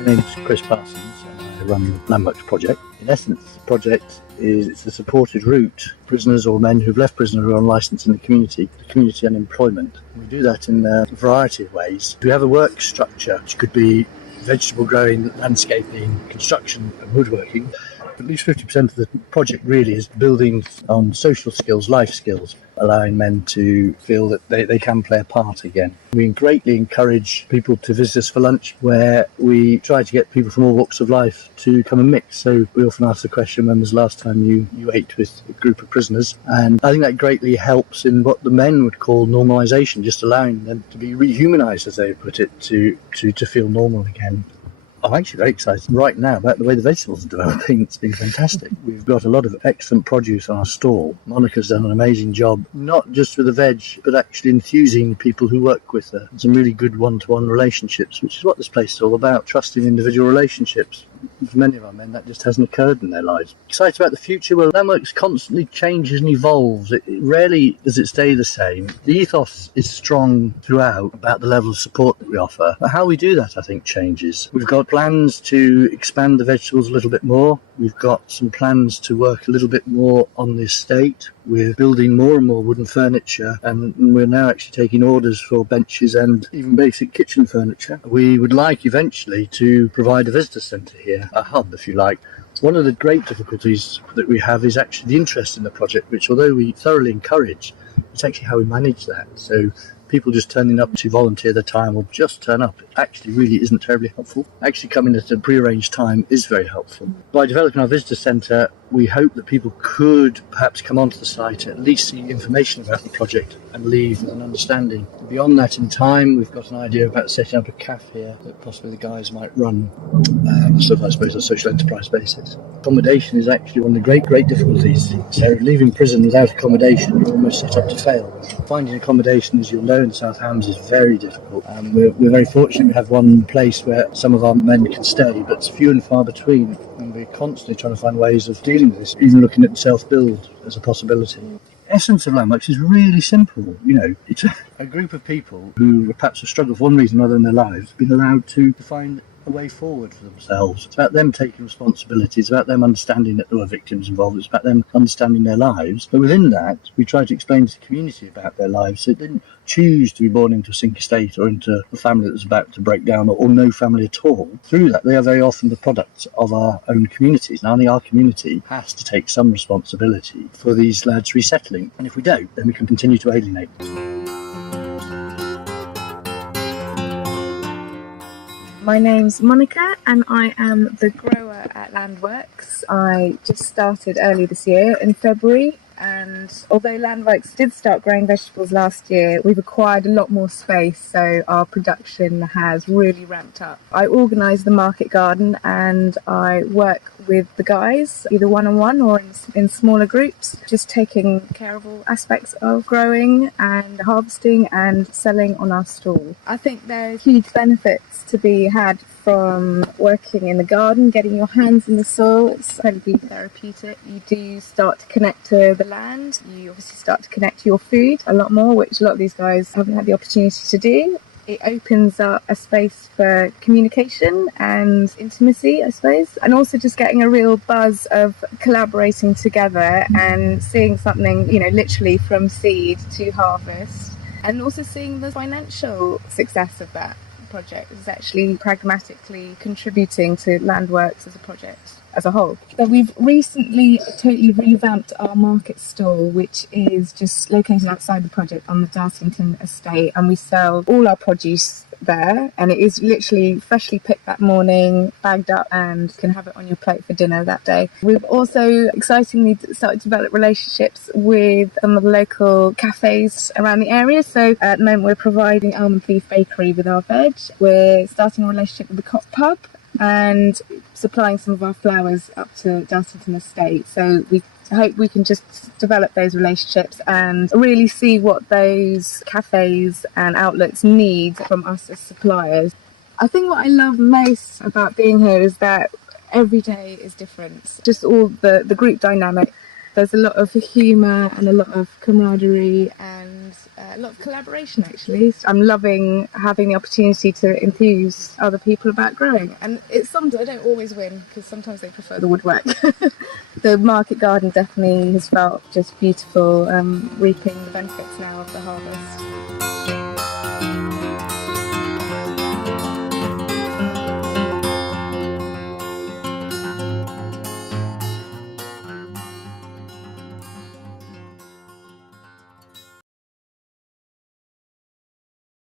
My name is Chris Parsons and I run the Landworks project. In essence, the project is a supported route for prisoners or men who've left prison who are on licence in the community unemployment. We do that in a variety of ways. We have a work structure, which could be vegetable growing, landscaping, construction and woodworking. At least 50% of the project really is building on social skills, life skills, allowing men to feel that they can play a part again. We greatly encourage people to visit us for lunch, where we try to get people from all walks of life to come and mix. So we often ask the question, when was the last time you ate with a group of prisoners? And I think that greatly helps in what the men would call normalisation, just allowing them to be rehumanised, as they put it, to feel normal again. I'm actually very excited right now about the way the vegetables are developing. It's been fantastic. We've got a lot of excellent produce on our stall. Monica's done an amazing job, not just with the veg, but actually enthusing people who work with her. Some really good one-to-one relationships, which is what this place is all about, trusting individual relationships. For many of our men, that just hasn't occurred in their lives. Excited about the future? Well, Landworks constantly changes and evolves. It rarely does it stay the same. The ethos is strong throughout about the level of support that we offer. But how we do that, I think, changes. We've got plans to expand the vegetables a little bit more. We've got some plans to work a little bit more on the estate. We're building more and more wooden furniture, and we're now actually taking orders for benches and even basic kitchen furniture. We would like eventually to provide a visitor centre here, a hub if you like. One of the great difficulties that we have is actually the interest in the project, which although we thoroughly encourage, it's actually how we manage that. So people just turning up to volunteer their time or just turn up actually really isn't terribly helpful. Actually coming at a prearranged time is very helpful. By developing our visitor centre, we hope that people could perhaps come onto the site and at least see information about the project and leave with an understanding. Beyond that, in time, we've got an idea about setting up a cafe here that possibly the guys might run, sort of, I suppose, on a social enterprise basis. Accommodation is actually one of the great difficulties. So leaving prison without accommodation, you're almost set up to fail. Finding accommodation, as you'll know, in South Hams is very difficult. We're very fortunate we have one place where some of our men can stay, but it's few and far between. And we're constantly trying to find ways of dealing with this, even looking at self-build as a possibility. The essence of Landworks is really simple. It's a group of people who perhaps have struggled for one reason or another in their lives, been allowed to find a way forward for themselves. It's about them taking responsibility. It's about them understanding that there were victims involved. It's about them understanding their lives. But within that, we try to explain to the community about their lives. So they didn't choose to be born into a sink estate or into a family that was about to break down, or no family at all. Through that, they are very often the products of our own communities. Now, only our community has to take some responsibility for these lads resettling. And if we don't, then we can continue to alienate them. My name's Monica and I am the grower at Landworks. I just started early this year in February, and although Landworks did start growing vegetables last year, we've acquired a lot more space, so our production has really ramped up. I organise the market garden and I work with the guys, either one-on-one or in smaller groups, just taking care of all aspects of growing and harvesting and selling on our stall. I think there's huge benefits to be had from working in the garden, getting your hands in the soil. It's incredibly therapeutic. You do start to connect to the land. You obviously start to connect to your food a lot more, which a lot of these guys haven't had the opportunity to do. It opens up a space for communication and intimacy, I suppose, and also just getting a real buzz of collaborating together and seeing something, literally from seed to harvest, and also seeing the financial success of that project is actually pragmatically contributing to Landworks as a project as a whole. So we've recently totally revamped our market stall, which is just located outside the project on the Dartington estate, and we sell all our produce there, and it is literally freshly picked that morning, bagged up, and can have it on your plate for dinner that day. We've also excitingly started to develop relationships with some of the local cafes around the area. So at the moment we're providing Almond Thief Bakery with our veg. We're starting a relationship with the Cop Pub and supplying some of our flowers up to Dartington estate. So we hope we can just develop those relationships and really see what those cafes and outlets need from us as suppliers. I think what I love most about being here is that every day is different. Just all the group dynamic. There's a lot of humour and a lot of camaraderie and a lot of collaboration actually. I'm loving having the opportunity to enthuse other people about growing, and it's sometimes I don't always win because sometimes they prefer the woodwork. The market garden definitely has felt just beautiful, reaping the benefits now of the harvest.